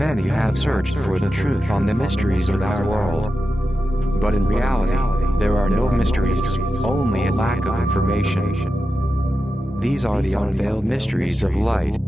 Many have searched for the truth on the mysteries of our world. But in reality, there are no mysteries, only a lack of information. These are the unveiled mysteries of light.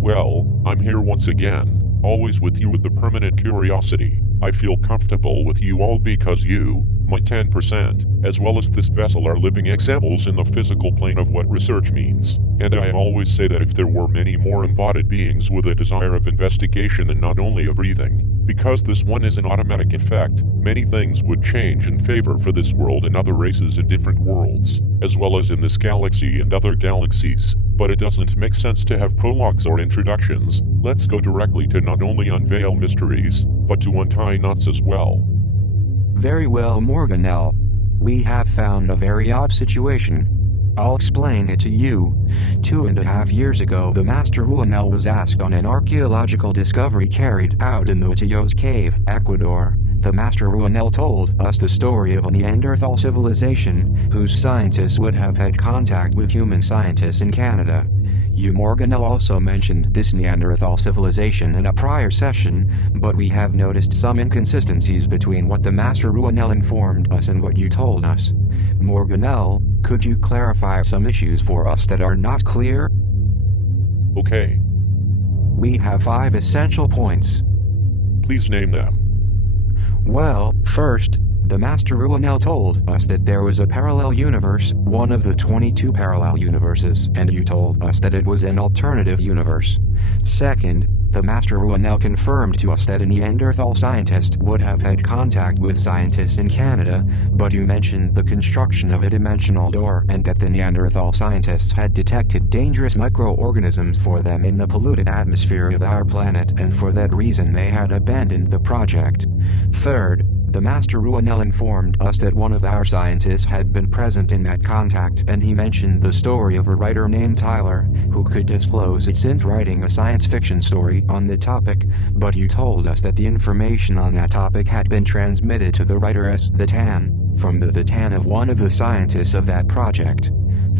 Well, I'm here once again, always with you with the permanent curiosity. I feel comfortable with you all because you, my 10%, as well as this vessel are living examples in the physical plane of what research means. And I always say that if there were many more embodied beings with a desire of investigation and not only of breathing, because this one is an automatic effect, many things would change in favor for this world and other races in different worlds, as well as in this galaxy and other galaxies. But it doesn't make sense to have prologues or introductions. Let's go directly to not only unveil mysteries, but to untie knots as well. Very well, Morganell. We have found a very odd situation. I'll explain it to you. 2.5 years ago, the Master Ruanel was asked on an archaeological discovery carried out in the Utillos Cave, Ecuador. The Master Ruanel told us the story of a Neanderthal civilization, whose scientists would have had contact with human scientists in Canada. You Morganell also mentioned this Neanderthal civilization in a prior session, but we have noticed some inconsistencies between what the Master Ruanel informed us and what you told us. Morganell, could you clarify some issues for us that are not clear? Okay. We have 5 essential points. Please name them. Well, first, the Master Ruanel told us that there was a parallel universe, one of the 22 parallel universes, and you told us that it was an alternative universe. Second, the Master Ruanel confirmed to us that a Neanderthal scientist would have had contact with scientists in Canada, but you mentioned the construction of a dimensional door and that the Neanderthal scientists had detected dangerous microorganisms for them in the polluted atmosphere of our planet, and for that reason they had abandoned the project. Third, the Master Ruanel informed us that one of our scientists had been present in that contact, and he mentioned the story of a writer named Tyler, who could disclose it since writing a science fiction story on the topic, but you told us that the information on that topic had been transmitted to the writer as the TAN, from the TAN of one of the scientists of that project.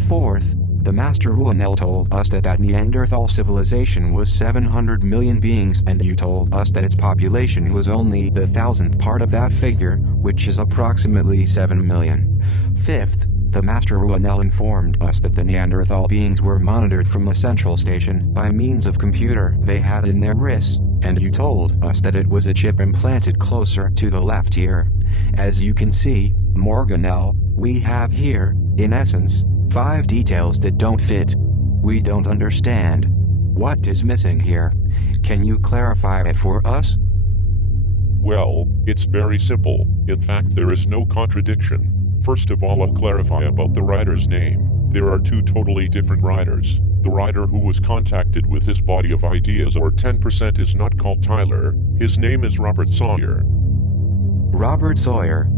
Fourth, the Master Ruanel told us that Neanderthal civilization was 700 million beings, and you told us that its population was only the 1,000th part of that figure, which is approximately 7 million. Fifth, the Master Ruanel informed us that the Neanderthal beings were monitored from a central station by means of computer they had in their wrists, and you told us that it was a chip implanted closer to the left ear. As you can see, Morganell, we have here, in essence, 5 details that don't fit. We don't understand. What is missing here? Can you clarify it for us? Well, it's very simple. In fact, there is no contradiction. First of all, I'll clarify about the writer's name. There are 2 totally different writers. The writer who was contacted with his body of ideas, or 10%, is not called Tyler. His name is Robert Sawyer. Robert Sawyer?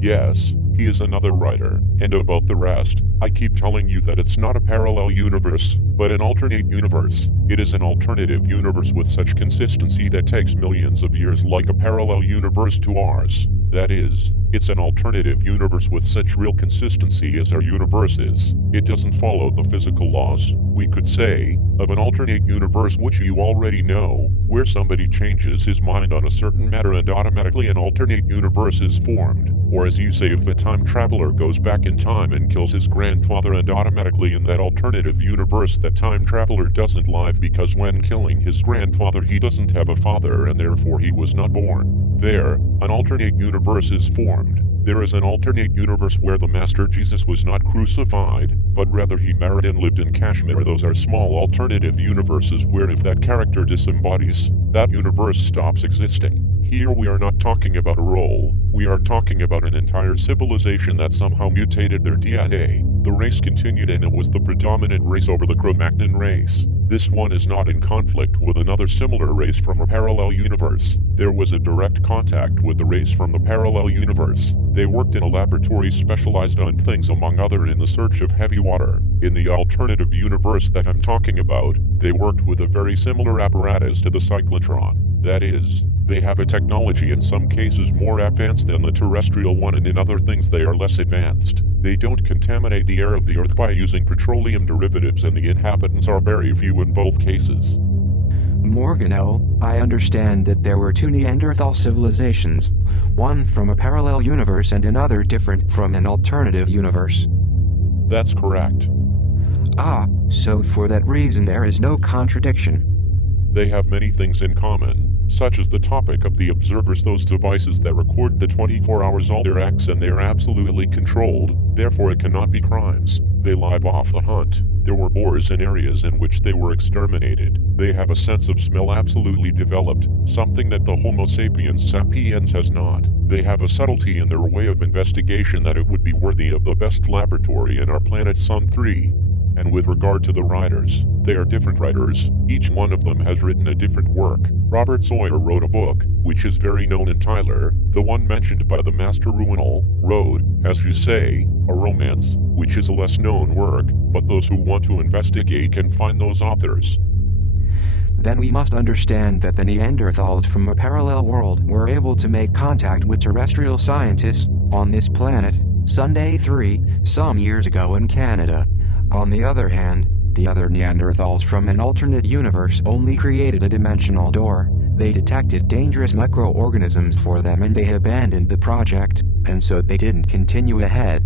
Yes, he is another writer. And about the rest, I keep telling you that it's not a parallel universe, but an alternate universe. It is an alternative universe with such consistency that takes millions of years, like a parallel universe to ours. That is, it's an alternative universe with such real consistency as our universe is. It doesn't follow the physical laws, we could say, of an alternate universe, which you already know, where somebody changes his mind on a certain matter and automatically an alternate universe is formed. Or as you say, if a time traveler goes back in time and kills his grandfather, and automatically in that alternative universe that time traveler doesn't live, because when killing his grandfather he doesn't have a father and therefore he was not born. There, an alternate universe is formed. There is an alternate universe where the Master Jesus was not crucified, but rather he married and lived in Kashmir. Those are small alternative universes where if that character disembodies, that universe stops existing. Here we are not talking about a role, we are talking about an entire civilization that somehow mutated their DNA. The race continued and it was the predominant race over the Cro-Magnon race. This one is not in conflict with another similar race from a parallel universe. There was a direct contact with the race from the parallel universe. They worked in a laboratory specialized on things among other in the search of heavy water. In the alternative universe that I'm talking about, they worked with a very similar apparatus to the cyclotron. That is, They have a technology in some cases more advanced than the terrestrial one, and in other things they are less advanced. They don't contaminate the air of the Earth by using petroleum derivatives, and the inhabitants are very few in both cases. Morgano, I understand that there were two Neanderthal civilizations, one from a parallel universe and another different from an alternative universe. That's correct. Ah, so for that reason there is no contradiction. They have many things in common, such as the topic of the observers, those devices that record the 24 hours all their acts, and they are absolutely controlled, therefore it cannot be crimes. They live off the hunt. There were boars in areas in which they were exterminated. They have a sense of smell absolutely developed, something that the Homo sapiens has not. They have a subtlety in their way of investigation that it would be worthy of the best laboratory in our planet Sun 3. And with regard to the writers, they are different writers. Each one of them has written a different work. Robert Sawyer wrote a book, which is very known in Tyler. The one mentioned by the Master Ruinal wrote, as you say, a romance, which is a less known work, but those who want to investigate can find those authors. Then we must understand that the Neanderthals from a parallel world were able to make contact with terrestrial scientists on this planet, Sunday 3, some years ago in Canada. On the other hand, the other Neanderthals from an alternate universe only created a dimensional door. They detected dangerous microorganisms for them and they abandoned the project, and so they didn't continue ahead.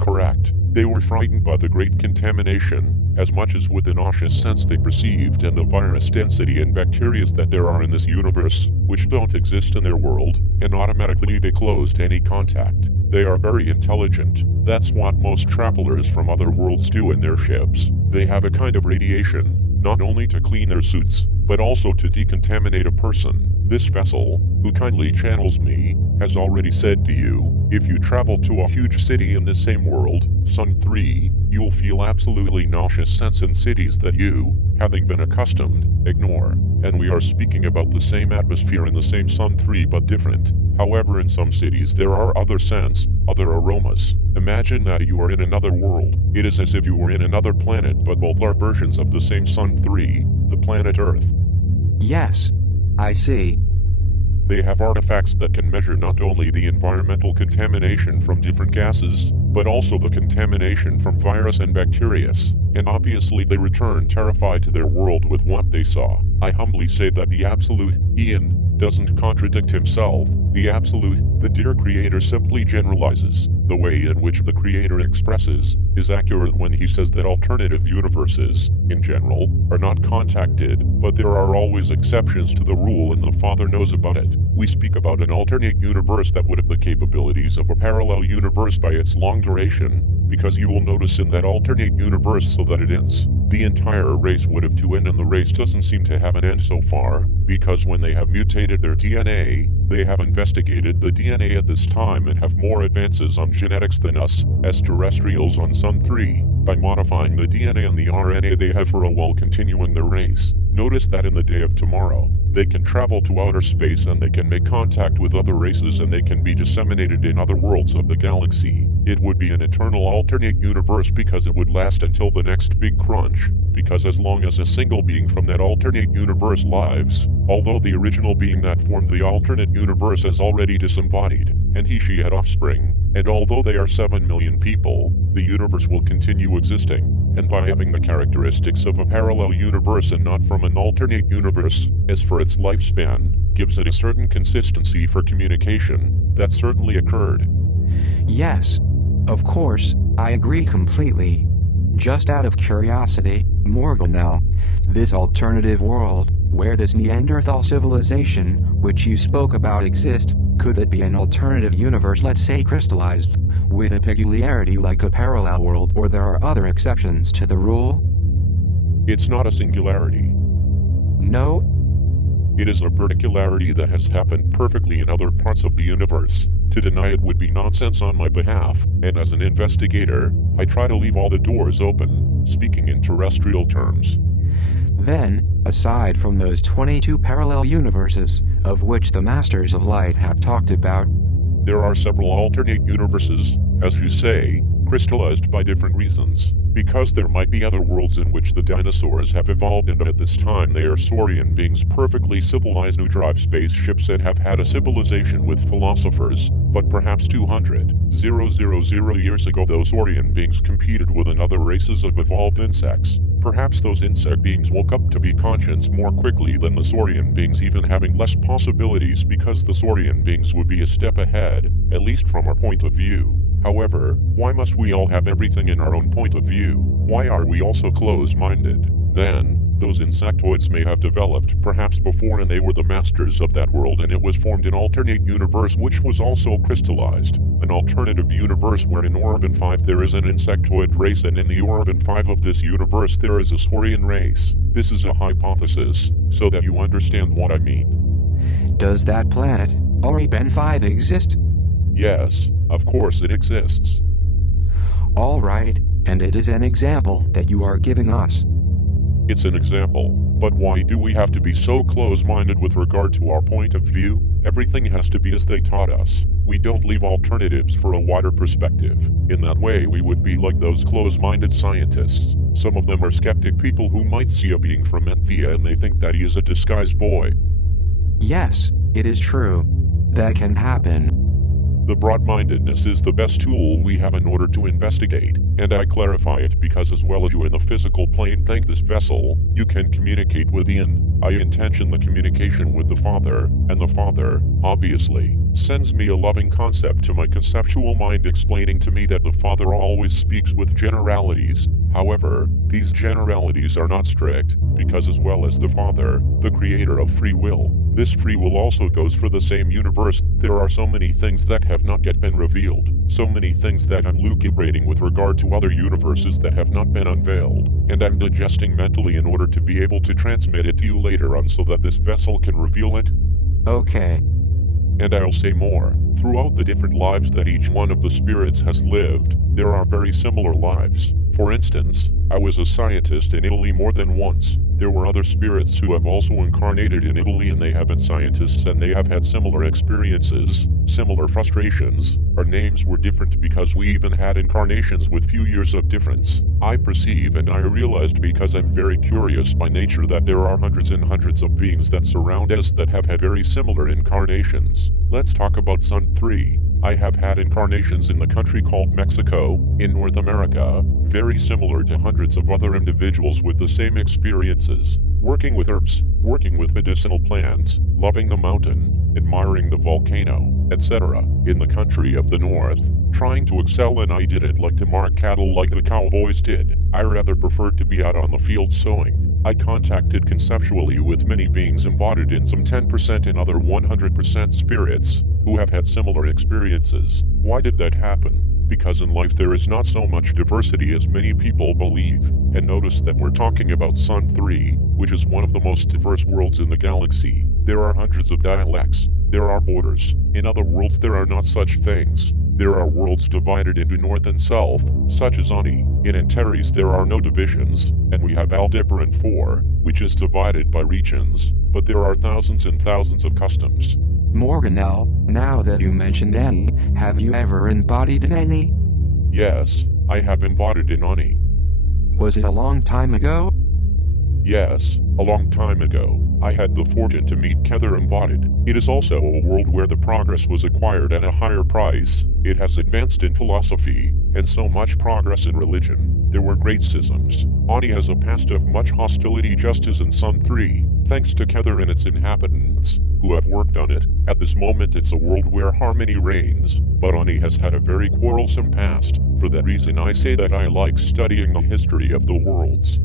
Correct. They were frightened by the great contamination, as much as with the nauseous sense they perceived, and the virus density and bacteria that there are in this universe, which don't exist in their world, and automatically they closed any contact. They are very intelligent. That's what most travelers from other worlds do in their ships. They have a kind of radiation, not only to clean their suits, but also to decontaminate a person. This vessel, who kindly channels me, has already said to you, if you travel to a huge city in this same world, Sun 3, you'll feel absolutely nauseous scents in cities that you, having been accustomed, ignore. And we are speaking about the same atmosphere in the same Sun 3 but different. However, in some cities there are other scents, other aromas. Imagine that you are in another world. It is as if you were in another planet, but both are versions of the same Sun 3, the planet Earth. Yes, I see. They have artifacts that can measure not only the environmental contamination from different gases, but also the contamination from virus and bacteria. And obviously they return terrified to their world with what they saw. I humbly say that the absolute, Ian, doesn't contradict himself. The absolute, the dear creator simply generalizes. The way in which the creator expresses is accurate when he says that alternative universes, in general, are not contacted, but there are always exceptions to the rule and the Father knows about it. We speak about an alternate universe that would have the capabilities of a parallel universe by its long duration, because you will notice in that alternate universe so that it ends, the entire race would have to end, and the race doesn't seem to have an end so far, because when they have mutated their DNA, they have investigated the DNA at this time and have more advances on genetics than us, as terrestrials on Sun 3. By modifying the DNA and the RNA they have for a while continuing their race. Notice that in the day of tomorrow, they can travel to outer space and they can make contact with other races and they can be disseminated in other worlds of the galaxy. It would be an eternal alternate universe because it would last until the next big crunch. Because as long as a single being from that alternate universe lives, although the original being that formed the alternate universe has already disembodied, and he/she had offspring, and although they are 7 million people, the universe will continue existing, and by having the characteristics of a parallel universe and not from an alternate universe, as for its lifespan, gives it a certain consistency for communication. That certainly occurred. Yes, of course, I agree completely. Just out of curiosity, Morgan now, this alternative world, where this Neanderthal civilization, which you spoke about exists, could it be an alternative universe, let's say crystallized, with a peculiarity like a parallel world, or there are other exceptions to the rule? It's not a singularity. No? It is a particularity that has happened perfectly in other parts of the universe. To deny it would be nonsense on my behalf, and as an investigator, I try to leave all the doors open, speaking in terrestrial terms. Then, aside from those 22 parallel universes, of which the Masters of Light have talked about, there are several alternate universes, as you say, crystallized by different reasons. Because there might be other worlds in which the dinosaurs have evolved, and at this time they are saurian beings perfectly civilized who drive spaceships and have had a civilization with philosophers. But perhaps 200,000 years ago those saurian beings competed with another races of evolved insects. Perhaps those insect beings woke up to be conscious more quickly than the saurian beings, even having less possibilities because the saurian beings would be a step ahead, at least from our point of view. However, why must we all have everything in our own point of view? Why are we all so close-minded? Then, those insectoids may have developed perhaps before, and they were the masters of that world, and it was formed an alternate universe which was also crystallized. An alternative universe where in Orbin 5 there is an insectoid race, and in the Orbin 5 of this universe there is a saurian race. This is a hypothesis, so that you understand what I mean. Does that planet, Orbin 5, exist? Yes, of course it exists. All right, and it is an example that you are giving us. It's an example, but why do we have to be so close-minded with regard to our point of view? Everything has to be as they taught us. We don't leave alternatives for a wider perspective. In that way we would be like those close-minded scientists. Some of them are skeptic people who might see a being from Enthea and they think that he is a disguised boy. Yes, it is true. That can happen. The broad-mindedness is the best tool we have in order to investigate, and I clarify it because as well as you in the physical plane think this vessel, you can communicate with Ian. I intention the communication with the Father, and the Father, obviously, sends me a loving concept to my conceptual mind explaining to me that the Father always speaks with generalities. However, these generalities are not strict, because as well as the Father, the creator of free will, this free will also goes for the same universe. There are so many things that have not yet been revealed, so many things that I'm lucubrating with regard to other universes that have not been unveiled, and I'm digesting mentally in order to be able to transmit it to you later on so that this vessel can reveal it. Okay. And I'll say more. Throughout the different lives that each one of the spirits has lived, there are very similar lives. For instance, I was a scientist in Italy more than once. There were other spirits who have also incarnated in Italy and they have been scientists and they have had similar experiences, similar frustrations. Our names were different because we even had incarnations with few years of difference. I perceive and I realized because I'm very curious by nature that there are hundreds and hundreds of beings that surround us that have had very similar incarnations. Let's talk about Sun 3. I have had incarnations in the country called Mexico, in North America, very similar to hundreds of other individuals with the same experiences. Working with herbs, working with medicinal plants, loving the mountain, admiring the volcano, etc. In the country of the north, trying to excel, and I didn't like to mark cattle like the cowboys did. I rather preferred to be out on the field sowing. I contacted conceptually with many beings embodied in some 10% and other 100% spirits, who have had similar experiences. Why did that happen? Because in life there is not so much diversity as many people believe. And notice that we're talking about Sun 3, which is one of the most diverse worlds in the galaxy. There are hundreds of dialects. There are borders. In other worlds there are not such things. There are worlds divided into north and south, such as Ani. In Antares there are no divisions, and we have Aldebaran 4, which is divided by regions, but there are thousands and thousands of customs. Morganell, now that you mentioned Ani, have you ever embodied in Ani? Yes, I have embodied in Ani. Was it a long time ago? Yes, a long time ago. I had the fortune to meet Kether embodied. It is also a world where the progress was acquired at a higher price. It has advanced in philosophy, and so much progress in religion. There were great schisms. Ani has a past of much hostility just as in Sun 3, thanks to Kether and its inhabitants, who have worked on it. At this moment it's a world where harmony reigns, but Ani has had a very quarrelsome past. For that reason I say that I like studying the history of the worlds.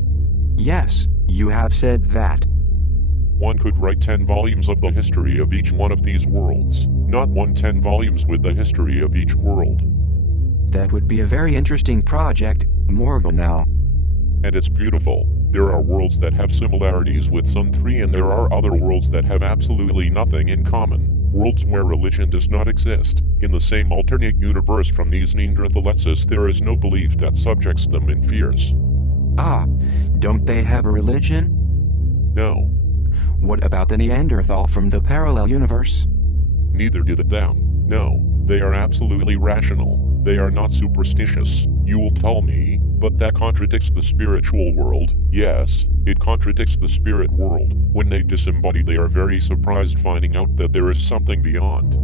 Yes, you have said that. One could write 10 volumes of the history of each one of these worlds, not 10 volumes with the history of each world. That would be a very interesting project, Morganell. And it's beautiful. There are worlds that have similarities with Sun 3 and there are other worlds that have absolutely nothing in common. Worlds where religion does not exist. In the same alternate universe from these Neaderthal there is no belief that subjects them in fears. Ah, don't they have a religion? No. What about the Neanderthal from the parallel universe? Neither do them. No, they are absolutely rational. They are not superstitious, you will tell me, but that contradicts the spiritual world. Yes, it contradicts the spirit world. When they disembody, they are very surprised finding out that there is something beyond.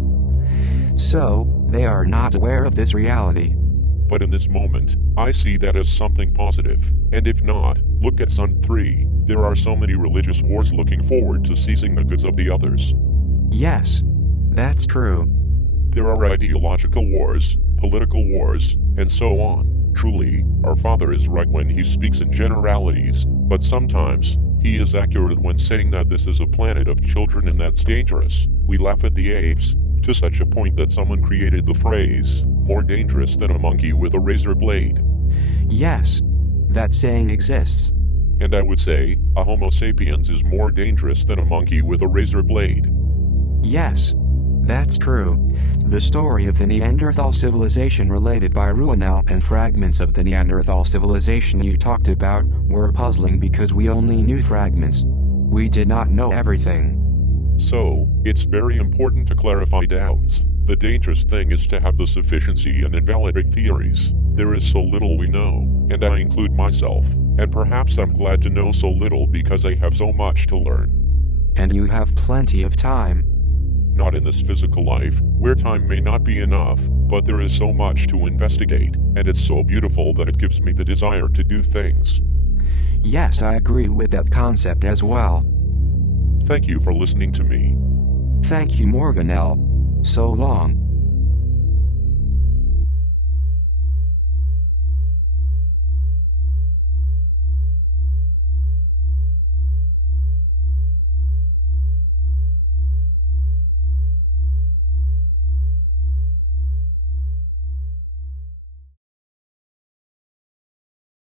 So, they are not aware of this reality. But in this moment, I see that as something positive. And if not, look at Sun 3. There are so many religious wars looking forward to seizing the goods of the others. Yes, that's true. There are ideological wars, political wars, and so on. Truly, our Father is right when he speaks in generalities, but sometimes, he is accurate when saying that this is a planet of children and that's dangerous. We laugh at the apes, to such a point that someone created the phrase, more dangerous than a monkey with a razor blade. Yes, that saying exists. And I would say, a Homo sapiens is more dangerous than a monkey with a razor blade. Yes, that's true. The story of the Neanderthal civilization related by Ruanel and fragments of the Neanderthal civilization you talked about were puzzling because we only knew fragments. We did not know everything. So, it's very important to clarify doubts. The dangerous thing is to have the sufficiency and invalidate theories. There is so little we know, and I include myself, and perhaps I'm glad to know so little because I have so much to learn. And you have plenty of time. Not in this physical life, where time may not be enough, but there is so much to investigate, and it's so beautiful that it gives me the desire to do things. Yes, I agree with that concept as well. Thank you for listening to me. Thank you, Morganelle. So long.